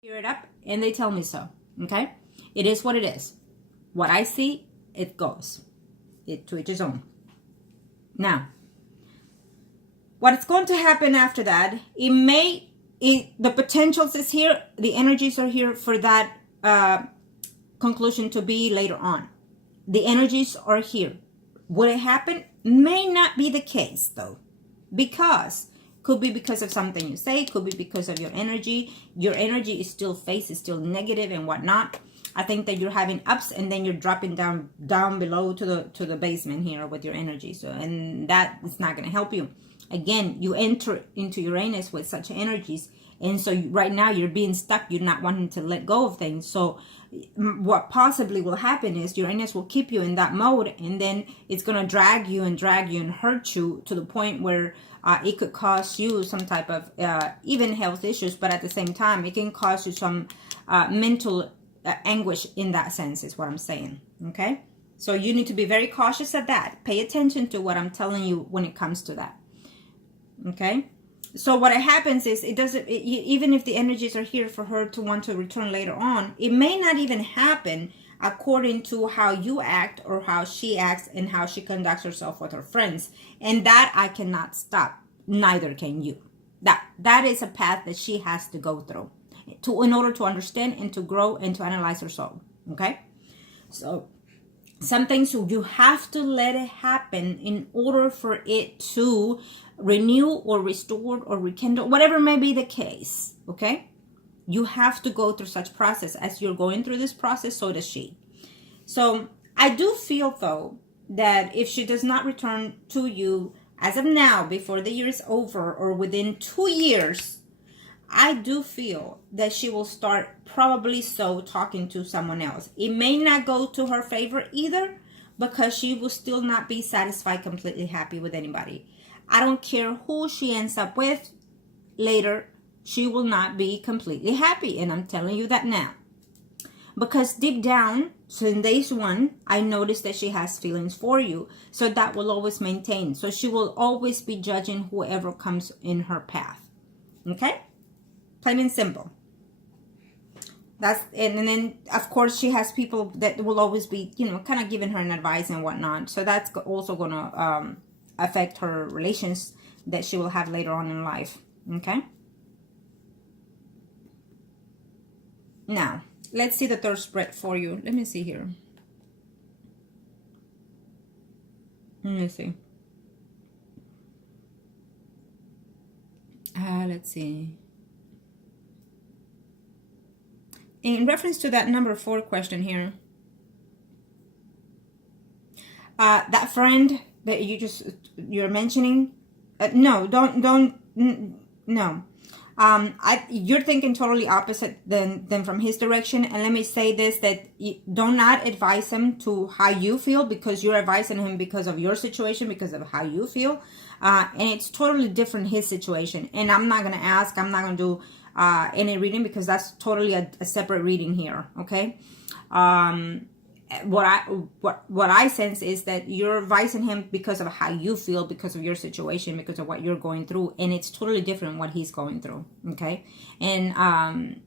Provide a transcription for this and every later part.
Hear it up and they tell me so. Okay, it is what it is. What I see, it goes. To each his own. Now, what's going to happen after that? The potentials is here. The energies are here for that conclusion to be later on. The energies are here. Will it happen? May not be the case though, because could be because of something you say, could be because of your energy. Your energy is still is still negative and whatnot. I think that you're having ups and then you're dropping down below to the basement here with your energy. So, and that is not going to help you. Again, you enter into Uranus with such energies, and so right now you're being stuck. You're not wanting to let go of things. So what possibly will happen is Uranus will keep you in that mode, and then it's going to drag you and hurt you to the point where it could cause you some type of even health issues, but at the same time it can cause you some mental anguish in that sense, is what I'm saying. Okay, so you need to be very cautious at that. Pay attention to what I'm telling you when it comes to that. Okay, so what happens is even if the energies are here for her to want to return later on, it may not even happen according to how you act or how she acts and how she conducts herself with her friends. And that I cannot stop. Neither can you. That is a path that she has to go through in order to understand and to grow and to analyze her soul. Okay, so some things you have to let it happen in order for it to renew or restore or rekindle, whatever may be the case. Okay, you have to go through such process. As you're going through this process, so does she. So I do feel though that if she does not return to you as of now, before the year is over or within 2 years, I do feel that she will start probably talking to someone else. It may not go to her favor either, because she will still not be satisfied, completely happy with anybody. I don't care who she ends up with later, she will not be completely happy. And I'm telling you that now. Because deep down, so in days one, I noticed that she has feelings for you. So that will always maintain. So she will always be judging whoever comes in her path. Okay? Plain and simple. And then of course she has people that will always be, kind of giving her an advice and whatnot. So that's also going to affect her relations that she will have later on in life. Okay. Now let's see the third spread for you. Let me see here. Let me see. Let's see. In reference to that number 4 question here, that friend that you're mentioning, no, no. You're thinking totally opposite than from his direction. And let me say this, that you do not advise him to how you feel, because you're advising him because of your situation, because of how you feel. And it's totally different, his situation. And I'm not going to ask, I'm not going to do any reading, because that's totally a separate reading here. Okay. What I sense is that you're advising him because of how you feel, because of your situation, because of what you're going through, and it's totally different what he's going through. Okay. And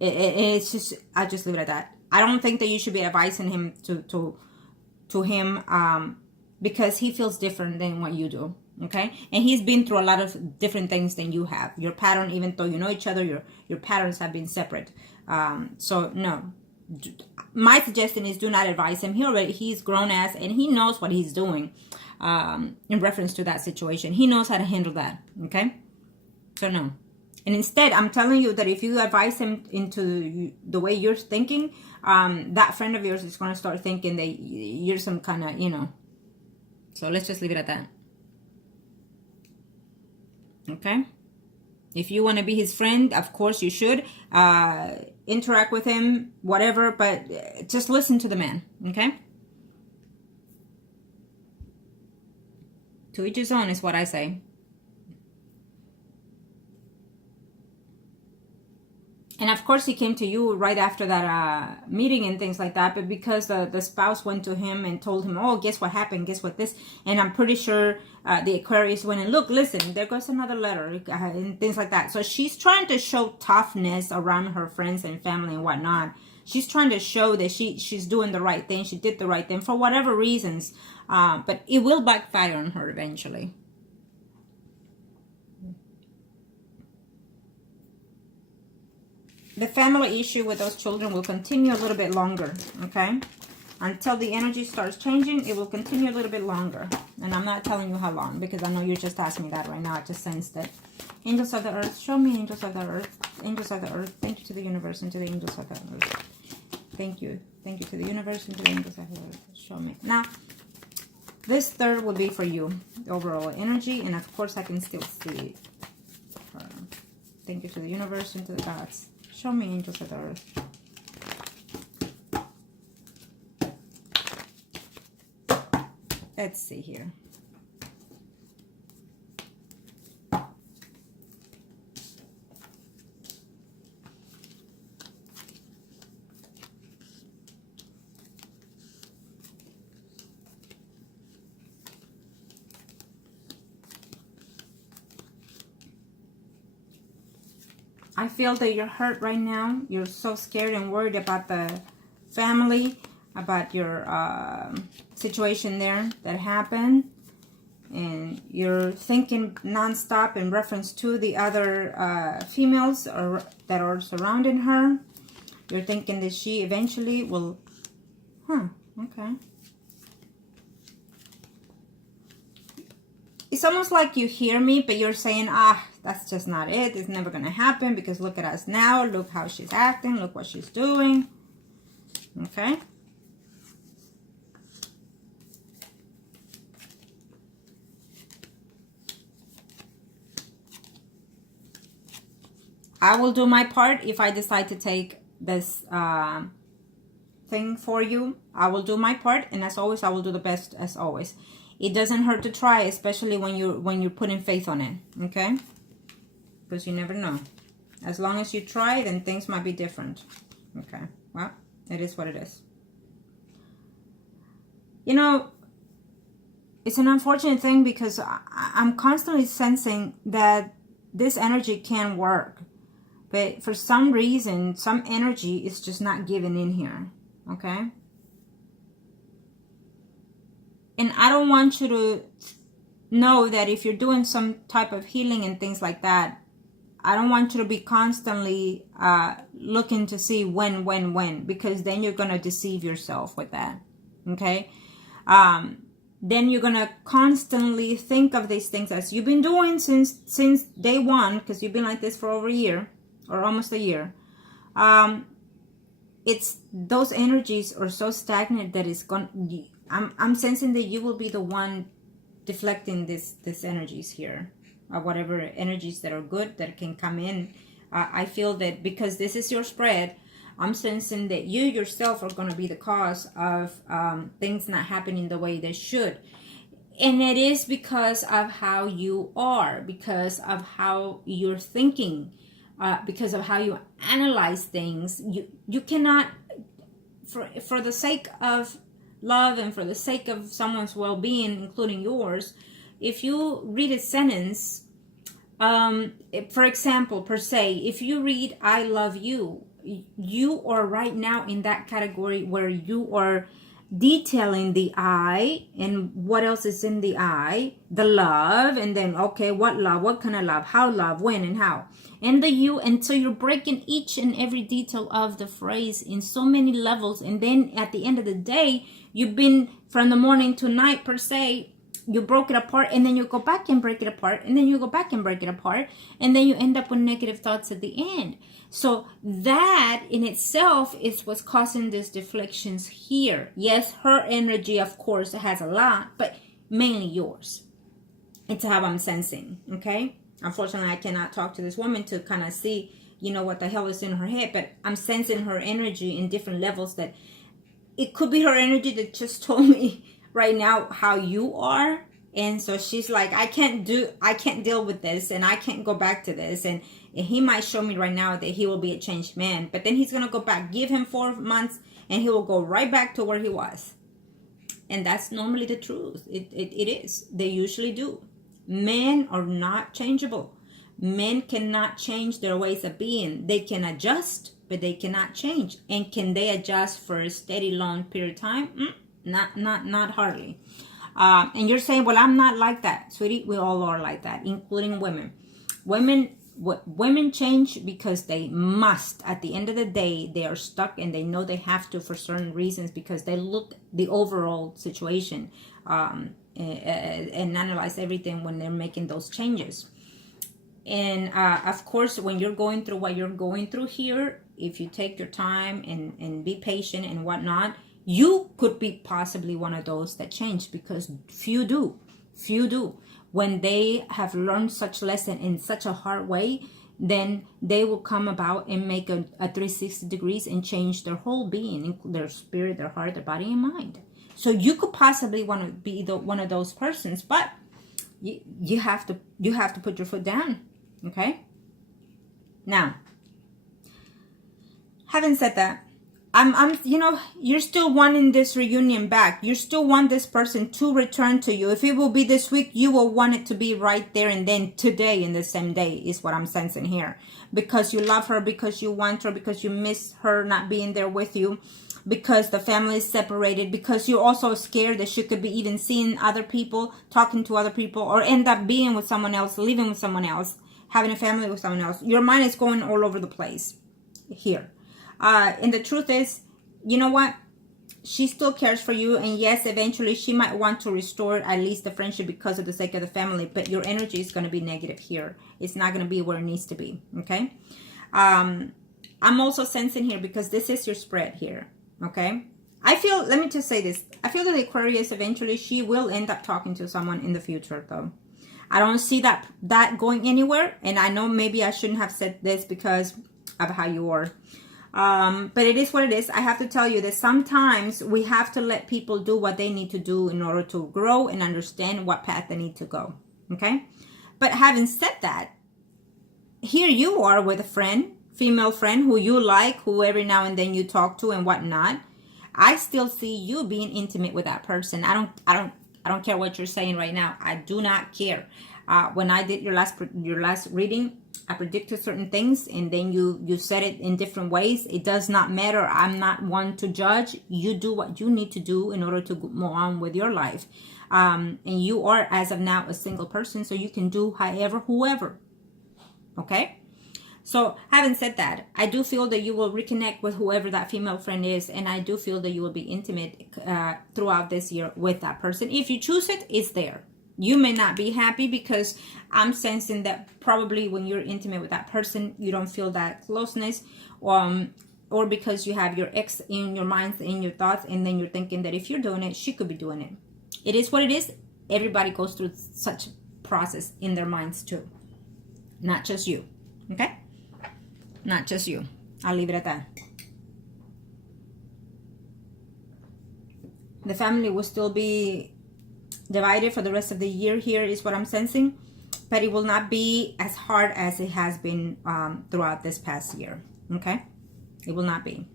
it's just, I just leave it at that. I don't think that you should be advising him to him because he feels different than what you do. Okay. And he's been through a lot of different things than you have. Your pattern, even though you know each other, your patterns have been separate. So no, my suggestion is do not advise him. He's grown ass and he knows what he's doing in reference to that situation. He knows how to handle that. Okay. So no. And instead, I'm telling you that if you advise him into the way you're thinking, that friend of yours is going to start thinking that you're some kind of, So let's just leave it at that. Okay. If you want to be his friend, of course you should interact with him, whatever, but just listen to the man. Okay. To each his own is what I say. And of course, he came to you right after that meeting and things like that. But because the spouse went to him and told him, oh, guess what happened? Guess what this? And I'm pretty sure the Aquarius went and look, listen, there goes another letter and things like that. So she's trying to show toughness around her friends and family and whatnot. She's trying to show that she's doing the right thing. She did the right thing for whatever reasons. But it will backfire on her eventually. The family issue with those children will continue a little bit longer, okay? Until the energy starts changing, it will continue a little bit longer. And I'm not telling you how long, because I know you just asked me that right now. I just sensed it. Angels of the earth, show me angels of the earth. Angels of the earth, thank you to the universe and to the angels of the earth. Thank you. Thank you to the universe and to the angels of the earth. Show me. Now, this third will be for you, the overall energy. And of course, I can still see it. Thank you to the universe and to the gods. Show me angels of the earth. Let's see here. I feel that you're hurt right now. You're so scared and worried about the family, about your situation there that happened. And you're thinking nonstop in reference to the other females that are surrounding her. You're thinking that she eventually will... okay. It's almost like you hear me, but you're saying, that's just not it. It's never going to happen because look at us now. Look how she's acting. Look what she's doing. Okay. I will do my part if I decide to take this thing for you. I will do my part, and as always, I will do the best as always. It doesn't hurt to try, especially when you're putting faith on it, okay? Because you never know. As long as you try, then things might be different. Okay, well, it is what it is. You know, it's an unfortunate thing because I'm constantly sensing that this energy can work. But for some reason, some energy is just not giving in here, okay? And I don't want you to know that if you're doing some type of healing and things like that, I don't want you to be constantly looking to see when, because then you're going to deceive yourself with that, okay? Then you're going to constantly think of these things as you've been doing since day one, because you've been like this for over a year, or almost a year. It's those energies are so stagnant that it's going... I'm sensing that you will be the one deflecting this energies here, whatever energies that are good that can come in. I feel that because this is your spread, I'm sensing that you yourself are going to be the cause of things not happening the way they should. And it is because of how you are, because of how you're thinking, because of how you analyze things. You cannot, for the sake of love and for the sake of someone's well-being, including yours, if you read a sentence, for example, per se, if you read I love you, you are right now in that category where you are detailing the I and what else is in the I, the love, and then okay, what love, what kind of love, how love, when and how, and the you. And so you're breaking each and every detail of the phrase in so many levels, and then at the end of the day, you've been from the morning to night per se, you broke it apart, and then you go back and break it apart, and then you go back and break it apart, and then you end up with negative thoughts at the end. So that in itself is what's causing these deflections here. Yes, her energy, of course, has a lot, but mainly yours. It's how I'm sensing, okay? Unfortunately, I cannot talk to this woman to kind of see, you know, what the hell is in her head, but I'm sensing her energy in different levels that it could be her energy that just told me right now how you are, And so she's like, I can't deal with this, and I can't go back to this. And he might show me right now that he will be a changed man, but then he's going to go back, give him 4 months, and he will go right back to where he was. And that's normally the truth. It is. They usually do. Men are not changeable. Men cannot change their ways of being. They can adjust, but they cannot change. And can they adjust for a steady, long period of time? Not hardly. And you're saying, well, I'm not like that. Sweetie, we all are like that, including women. Women change because they must. At the end of the day, they are stuck and they know they have to for certain reasons, because they look the overall situation and analyze everything when they're making those changes. And of course, when you're going through what you're going through here, if you take your time and be patient and whatnot, you could be possibly one of those that change, because few do. When they have learned such lesson in such a hard way, then they will come about and make a 360 degrees and change their whole being, their spirit, their heart, their body, and mind. So you could possibly want to be one of those persons, but you have to put your foot down. Okay. Now, having said that, I'm you're still wanting this reunion back. You still want this person to return to you. If it will be this week, you will want it to be right there and then, today, in the same day, is what I'm sensing here. Because you love her, because you want her, because you miss her not being there with you, because the family is separated, because you're also scared that she could be even seeing other people, talking to other people, or end up being with someone else, living with someone else, having a family with someone else. Your mind is going all over the place here. And the truth is, you know what? She still cares for you. And yes, eventually she might want to restore at least the friendship because of the sake of the family. But your energy is going to be negative here. It's not going to be where it needs to be. Okay? I'm also sensing here, because this is your spread here. Okay? let me just say this. I feel that the Aquarius, eventually, she will end up talking to someone in the future, though. I don't see that going anywhere. And I know maybe I shouldn't have said this because of how you are. But it is what it is. I have to tell you that sometimes we have to let people do what they need to do in order to grow and understand what path they need to go. Okay? But having said that, here you are with a friend, female friend who you like, who every now and then you talk to and whatnot. I still see you being intimate with that person. I don't care what you're saying right now. I do not care. When I did your last reading, I predicted certain things, and then you said it in different ways. It does not matter. I'm not one to judge. You do what you need to do in order to move on with your life. And you are, as of now, a single person, so you can do whoever. Okay? So, having said that, I do feel that you will reconnect with whoever that female friend is, and I do feel that you will be intimate throughout this year with that person. If you choose it, it's there. You may not be happy, because I'm sensing that probably when you're intimate with that person, you don't feel that closeness, or because you have your ex in your minds, in your thoughts, and then you're thinking that if you're doing it, she could be doing it. It is what it is. Everybody goes through such process in their minds too. Not just you. Okay? Not just you. I'll leave it at that. The family will still be divided for the rest of the year. Here is what I'm sensing, but it will not be as hard as it has been throughout this past year. Okay? It will not be.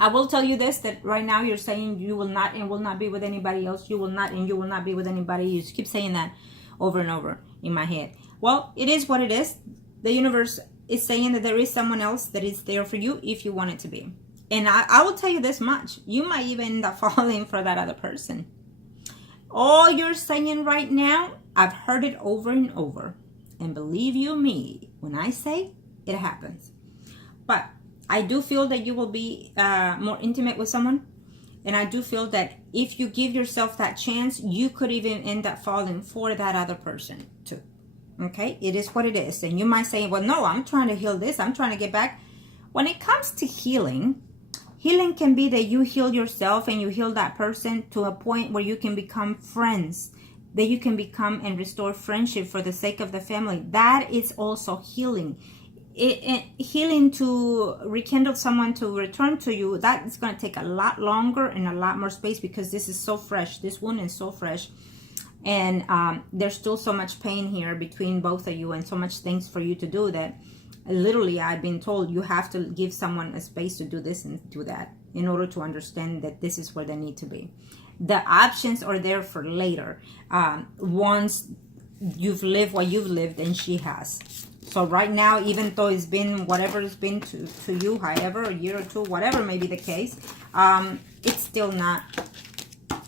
I will tell you this, that right now you're saying you will not and will not be with anybody else. You will not and you will not be with anybody. You just keep saying that over and over in my head. Well, it is what it is. The universe is saying that there is someone else that is there for you if you want it to be. And I will tell you this much. You might even end up falling for that other person. All you're saying right now, I've heard it over and over. And believe you me, when I say, it happens. But I do feel that you will be more intimate with someone. And I do feel that if you give yourself that chance, you could even end up falling for that other person too. Okay? It is what it is. And you might say, well, no, I'm trying to heal this. I'm trying to get back. When it comes to healing, healing can be that you heal yourself and you heal that person to a point where you can become friends, that you can become and restore friendship for the sake of the family. That is also healing. Healing to rekindle someone to return to you, that is going to take a lot longer and a lot more space, because this is so fresh. This wound is so fresh. And there's still so much pain here between both of you, and so much things for you to do that literally I've been told you have to give someone a space to do this and do that in order to understand that this is where they need to be. The options are there for later, once you've lived what you've lived and she has. So right now, even though it's been whatever it's been to you, however, a year or two, whatever may be the case, it's still not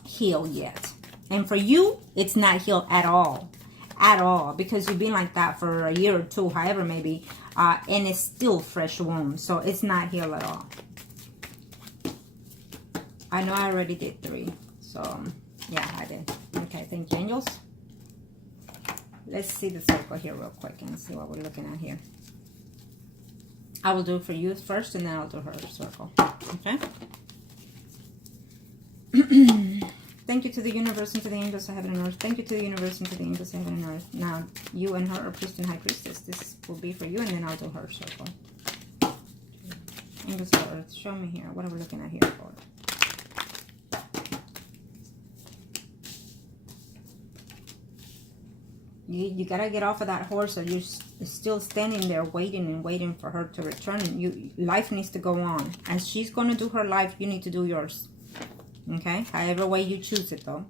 healed yet. And for you, it's not healed at all. At all. Because you've been like that for a year or two, however maybe. And it's still fresh wound. So it's not healed at all. I know I already did 3. So, yeah, I did. Okay, thank you, angels. Let's see the circle here real quick and see what we're looking at here. I will do it for you first, and then I'll do her circle. Okay? Thank you to the universe and to the angels of heaven and earth. Thank you to the universe and to the angels of heaven and earth. Now, you and her are priest and high priestess. This will be for you, and then I'll do her circle. Angels of earth, show me here. What are we looking at here for? You gotta get off of that horse, or you're still standing there waiting and waiting for her to return. Life needs to go on. As she's gonna do her life, you need to do yours. Okay? However way you choose it, though.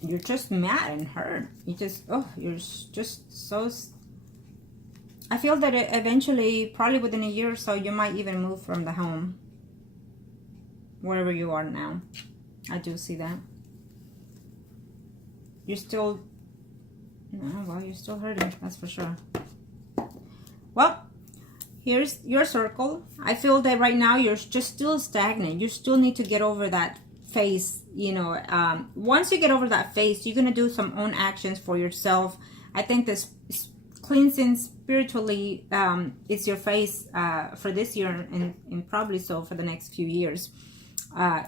You're just mad and hurt. You're just so... I feel that eventually, probably within a year or so, you might even move from the home. Wherever you are now. I do see that. You're still... No, well, you're still hurting. That's for sure. Well, here's your circle. I feel that right now you're just still stagnant. You still need to get over that phase. You know, once you get over that phase, you're going to do some own actions for yourself. I think this cleansing spiritually is your phase for this year, and probably so for the next few years,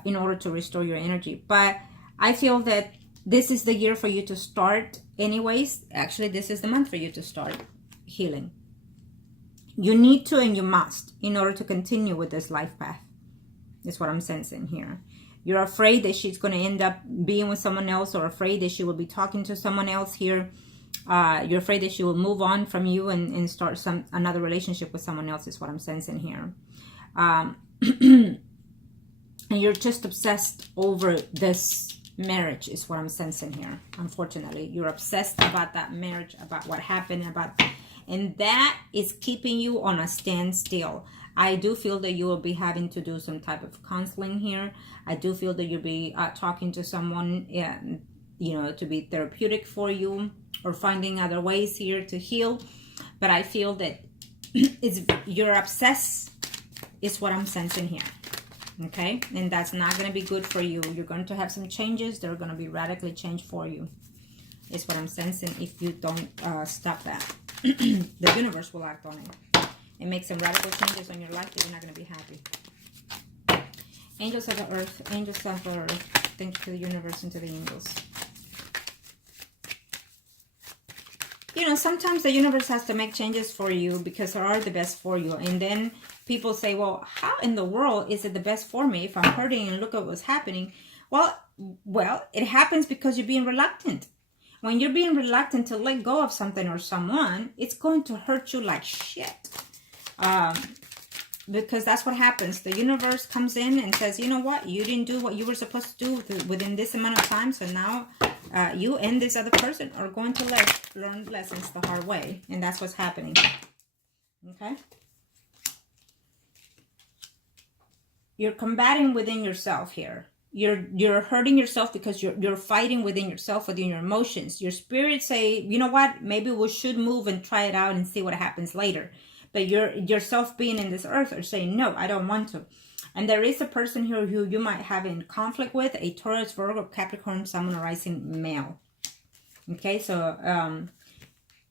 in order to restore your energy. But I feel that this is the year for you to start anyways. Actually, this is the month for you to start healing. You need to, and you must, in order to continue with this life path. That's what I'm sensing here. You're afraid that she's going to end up being with someone else, or afraid that she will be talking to someone else here. You're afraid that she will move on from you and start another relationship with someone else, is what I'm sensing here. And you're just obsessed over this marriage, is what I'm sensing here. Unfortunately, you're obsessed about that marriage, about what happened, and that is keeping you on a standstill. I do feel that you will be having to do some type of counseling here. I do feel that you'll be talking to someone, you know, to be therapeutic for you, or finding other ways here to heal. But I feel that you're obsessed, is what I'm sensing here. Okay, and that's not going to be good for you. You're going to have some changes. They're going to be radically changed for you, is what I'm sensing, if you don't stop that. The universe will act on it and make some radical changes on your life that you're not going to be happy. Angels of the earth, angels of the earth, thank you to the universe and to the angels. You know, sometimes the universe has to make changes for you because they are the best for you. And then people say, well, how in the world is it the best for me if I'm hurting and look at what's happening? Well, it happens because you're being reluctant. When you're being reluctant to let go of something or someone, it's going to hurt you like shit. Because that's what happens. The universe comes in and says, you know what? You didn't do what you were supposed to do within this amount of time. So now you and this other person are going to learn lessons the hard way. And that's what's happening. Okay? You're combating within yourself here. You're hurting yourself because you're fighting within yourself, within your emotions. Your spirit say, you know what? Maybe we should move and try it out and see what happens later. But yourself being in this earth are saying, no, I don't want to. And there is a person here who you might have in conflict with, a Taurus, Virgo, Capricorn, Sun, or rising male. Okay, so,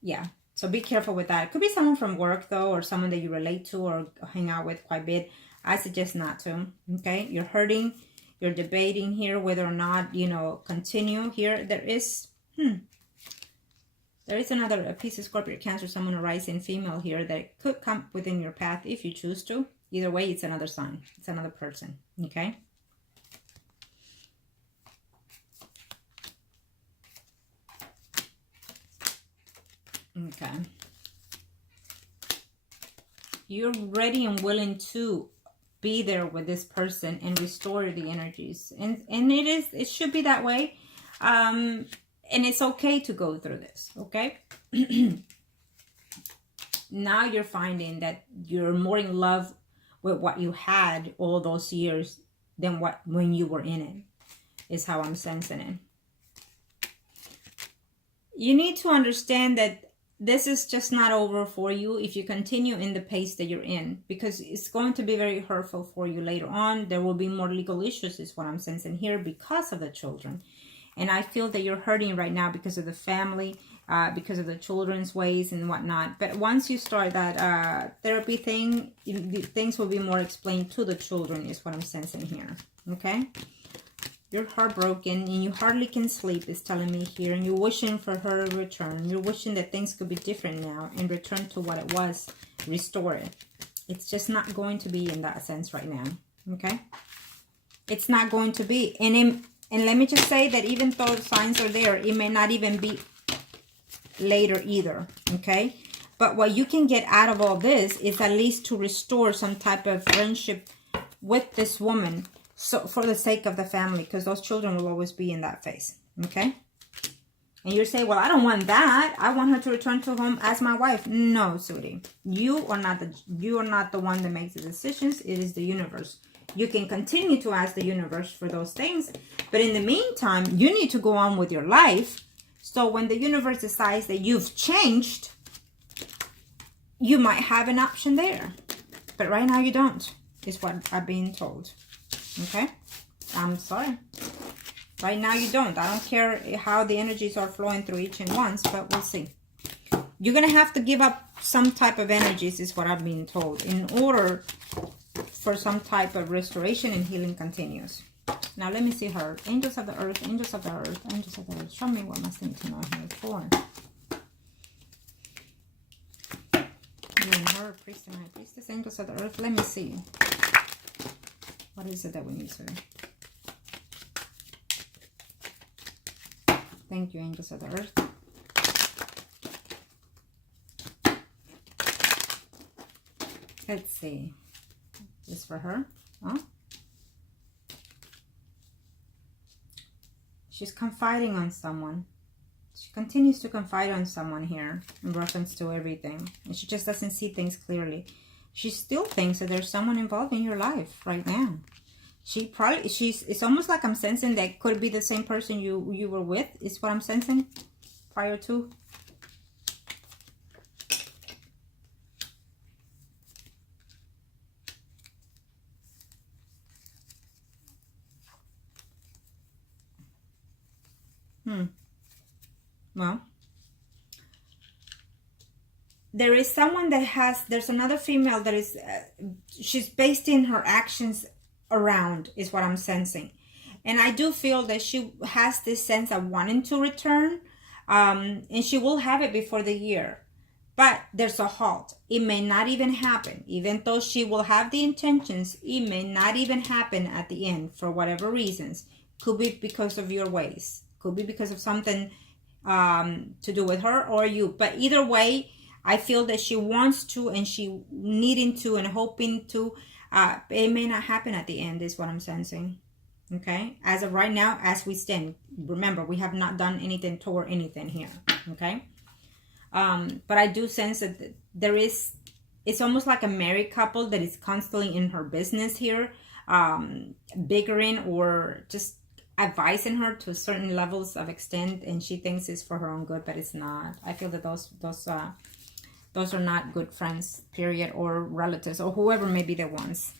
yeah. So be careful with that. It could be someone from work, though, or someone that you relate to or hang out with quite a bit. I suggest not to. Okay, you're hurting. You're debating here whether or not, you know, continue here. There is, There is another Pisces, Scorpio, Cancer, someone rising female here that could come within your path if you choose to. Either way, it's another sign. It's another person. Okay? Okay. You're ready and willing to be there with this person and restore the energies. And it should be that way. And it's okay to go through this, okay? Now you're finding that you're more in love with what you had all those years than when you were in it, is how I'm sensing it. You need to understand that this is just not over for you if you continue in the pace that you're in, because it's going to be very hurtful for you later on. There will be more legal issues, is what I'm sensing here, because of the children. And I feel that you're hurting right now because of the family, because of the children's ways and whatnot. But once you start that therapy thing, things will be more explained to the children, is what I'm sensing here. Okay? You're heartbroken and you hardly can sleep, is telling me here. And you're wishing for her to return. You're wishing that things could be different now and return to what it was. Restore it. It's just not going to be in that sense right now. Okay? It's not going to be. And let me just say that even though signs are there, it may not even be later either. Okay? But what you can get out of all this is at least to restore some type of friendship with this woman. So for the sake of the family, because those children will always be in that phase. Okay? And you're saying, well, I don't want that. I want her to return to home as my wife. No, sweetie. You are not the one that makes the decisions. It is the universe. You can continue to ask the universe for those things. But in the meantime, you need to go on with your life. So when the universe decides that you've changed, you might have an option there. But right now you don't, is what I've been told. Okay? I'm sorry. Right now you don't. I don't care how the energies are flowing through each and once, but we'll see. You're going to have to give up some type of energies, is what I've been told, in order for some type of restoration and healing continues. Now let me see her. Angels of the earth, angels of the earth, angels of the earth. Show me what must need to know here for. You and her, priest and high priestess, angels of the earth. Let me see. What is it that we need to? Thank you, angels of the earth. Let's see. This for her. Huh? She's confiding on someone. She continues to confide on someone here in reference to everything. And she just doesn't see things clearly. She still thinks that there's someone involved in your life right now. It's almost like I'm sensing that could be the same person you were with, is what I'm sensing prior to. Well, there is someone that there's another female that is, she's based in her actions around, is what I'm sensing. And I do feel that she has this sense of wanting to return, and she will have it before the year. But there's a halt. It may not even happen. Even though she will have the intentions, it may not even happen at the end for whatever reasons. Could be because of your ways. Could be because of something to do with her or you. But either way, I feel that she wants to, and she needing to and hoping to. It may not happen at the end, is what I'm sensing. Okay? As of right now, as we stand. Remember, we have not done anything toward anything here. Okay? But I do sense that there is, it's almost like a married couple that is constantly in her business here, bickering or just advising her to certain levels of extent, and she thinks it's for her own good, but it's not. I feel that those are not good friends, period, or relatives, or whoever may be the ones.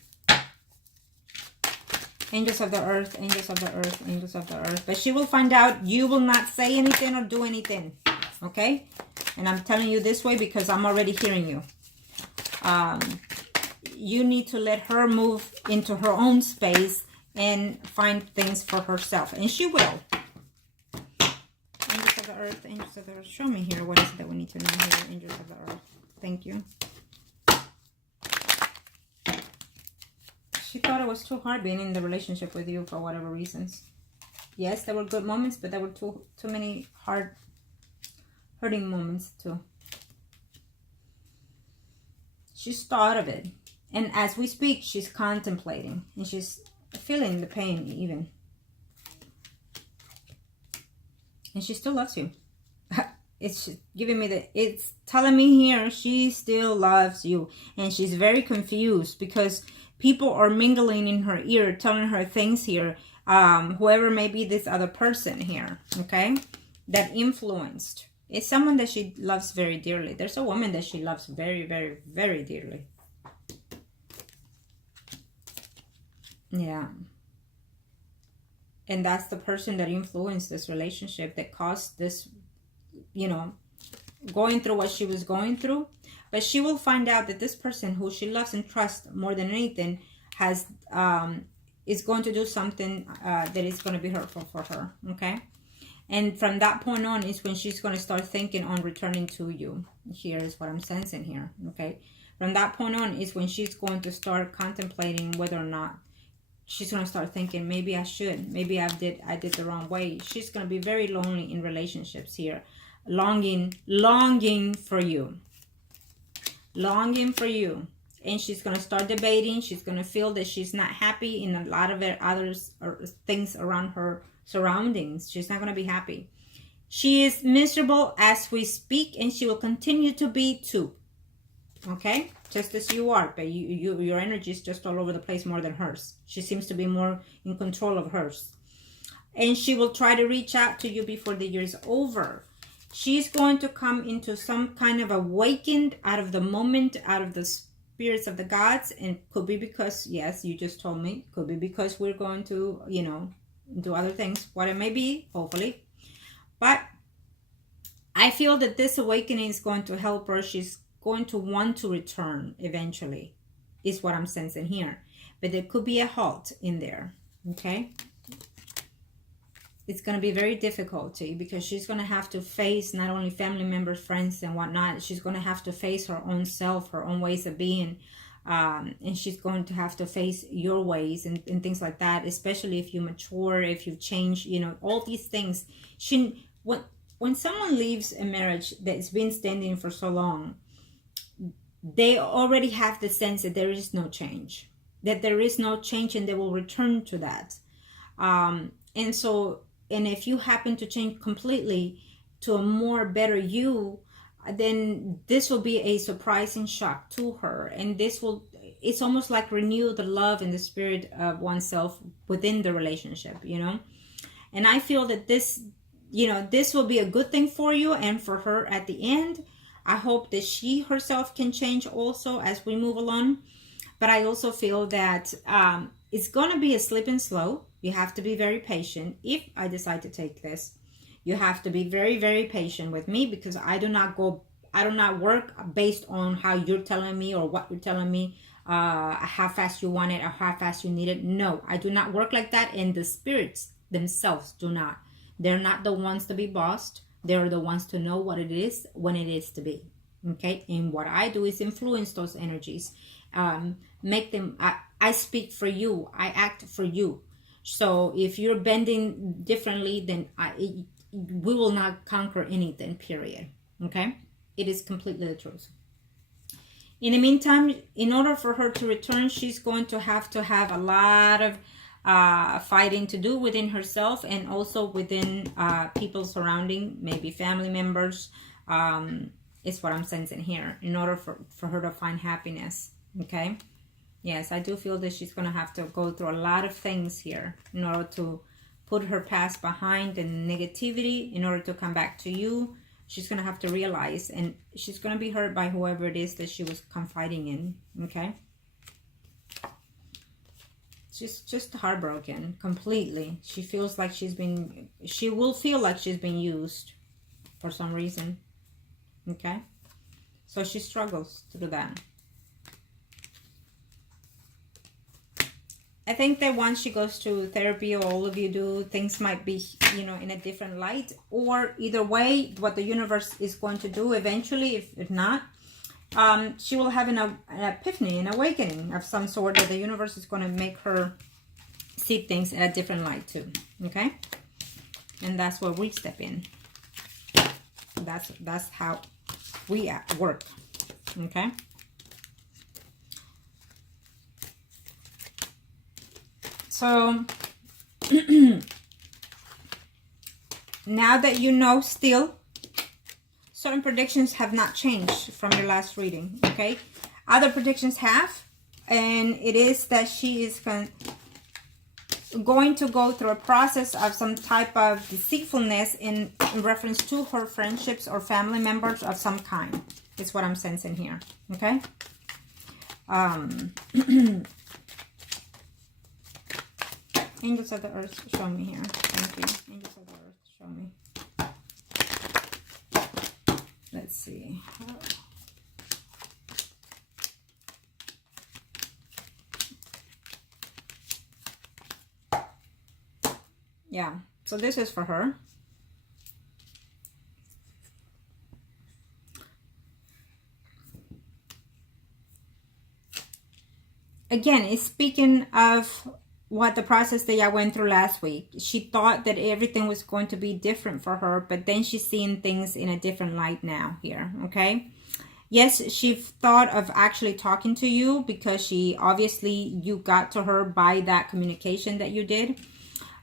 Angels of the earth, angels of the earth, angels of the earth. But she will find out. You will not say anything or do anything. Okay? And I'm telling you this way because I'm already hearing you. You need to let her move into her own space and find things for herself. And she will. Angels of of the earth, angels of the earth, show me here. What is it that we need to know here, angels of the earth? Thank you. She thought it was too hard being in the relationship with you for whatever reasons. Yes, there were good moments, but there were too many hurting moments too. She's thought of it. And as we speak, she's contemplating. And she's feeling the pain even. And she still loves you. It's giving me it's telling me here she still loves you. And she's very confused because people are mingling in her ear, telling her things here. Whoever may be this other person here, okay, that influenced. It's someone that she loves very dearly. There's a woman that she loves very, very, very dearly. Yeah. And that's the person that influenced this relationship, that caused this, you know, going through what she was going through. But she will find out that this person who she loves and trusts more than anything has is going to do something that is going to be hurtful for her, okay? And from that point on is when she's going to start thinking on returning to you. Here is what I'm sensing here, okay? From that point on is when she's going to start contemplating whether or not she's going to start thinking, maybe I should, maybe I did the wrong way. She's going to be very lonely in relationships here, longing for you, longing for you. And she's going to start debating. She's going to feel that she's not happy in a lot of others or things around her surroundings. She's not going to be happy. She is miserable as we speak, and she will continue to be too. Okay? Just as you are, but your energy is just all over the place more than hers. She seems to be more in control of hers. And she will try to reach out to you before the year is over. She's going to come into some kind of awakened out of the moment, out of the spirits of the gods. And could be because, yes, you just told me, could be because we're going to, you know, do other things, what it may be, hopefully. But I feel that this awakening is going to help her. She's going to want to return eventually, is what I'm sensing here. But there could be a halt in there, okay? It's going to be very difficult because she's going to have to face not only family members, friends, and whatnot. She's going to have to face her own self, her own ways of being. And she's going to have to face your ways and things like that, especially if you mature, if you change, you know, all these things. When someone leaves a marriage that's been standing for so long, they already have the sense that there is no change, and they will return to that. And if you happen to change completely to a more better you, then this will be a surprising shock to her. And it's almost like renew the love and the spirit of oneself within the relationship, you know. And I feel that this, you know, this will be a good thing for you and for her at the end. I hope that she herself can change also as we move along. But I also feel that it's going to be a slip and slow. You have to be very patient. If I decide to take this, you have to be very, very patient with me, because I do not work based on how you're telling me or what you're telling me, how fast you want it or how fast you need it. No, I do not work like that. And the spirits themselves do not. They're not the ones to be bossed. They're the ones to know what it is when it is to be. Okay? And what I do is influence those energies. Make them, I speak for you. I act for you. So if you're bending differently, then we will not conquer anything, period. Okay? It is completely the truth. In the meantime, in order for her to return, she's going to have a lot of fighting to do within herself and also within people surrounding, maybe family members, is what I'm sensing here, in order for her to find happiness. Okay? Yes, I do feel that she's going to have to go through a lot of things here in order to put her past behind and negativity, in order to come back to you. She's going to have to realize, and she's going to be hurt by whoever it is that she was confiding in. Okay? She's just heartbroken completely. She feels like she will feel like she's been used for some reason. Okay? So she struggles through that. I think that once she goes to therapy, or all of you do, things might be, you know, in a different light. Or either way, what the universe is going to do eventually, if not, she will have an epiphany, an awakening of some sort, that the universe is going to make her see things in a different light too. Okay? And that's where we step in. That's how we work. Okay? So now that you know, still certain predictions have not changed from your last reading. Okay, other predictions have, and it is that she is going to go through a process of some type of deceitfulness in reference to her friendships or family members of some kind. Is what I'm sensing here. Okay. Angels of the Earth, show me here. Thank you. Angels of the Earth, show me. Let's see. Yeah, so this is for her. Again, it's speaking of what the process that I went through last week. She thought that everything was going to be different for her, but then she's seeing things in a different light now here, okay? Yes, she thought of actually talking to you because you got to her by that communication that you did.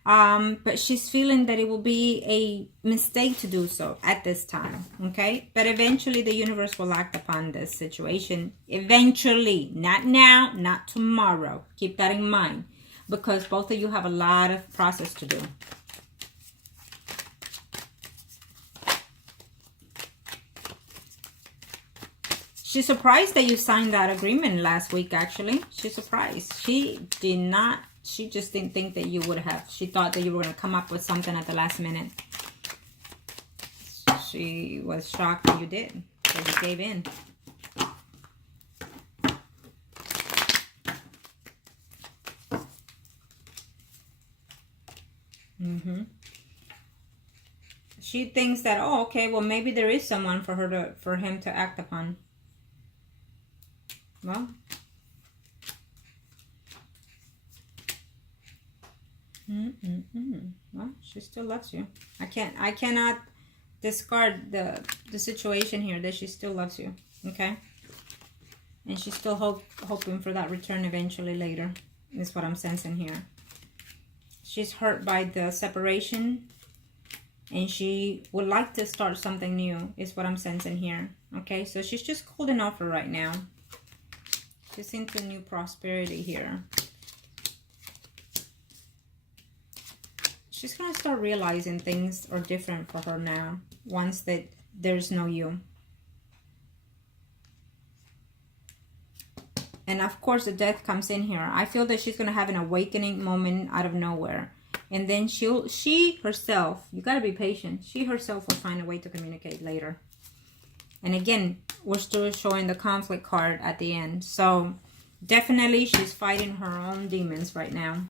But she's feeling that it will be a mistake to do so at this time, okay? But eventually the universe will act upon this situation. Eventually, not now, not tomorrow. Keep that in mind, because both of you have a lot of process to do. She's surprised that you signed that agreement last week, actually. She's surprised. She just didn't think that you would have. She thought that you were going to come up with something at the last minute. She was shocked that you did. That you gave in. She thinks that, oh, okay, well, maybe there is someone for him to act upon. Well, well, she still loves you. I cannot discard the situation here, that she still loves you. Okay, and she's still hoping for that return eventually later, is what I'm sensing here. She's hurt by the separation, and she would like to start something new, is what I'm sensing here. Okay, so she's just holding off for right now. She's into new prosperity here. She's going to start realizing things are different for her now, once that there's no you. And of course, the death comes in here. I feel that she's going to have an awakening moment out of nowhere. And then she herself, you got to be patient. She herself will find a way to communicate later. And again, we're still showing the conflict card at the end. So definitely she's fighting her own demons right now.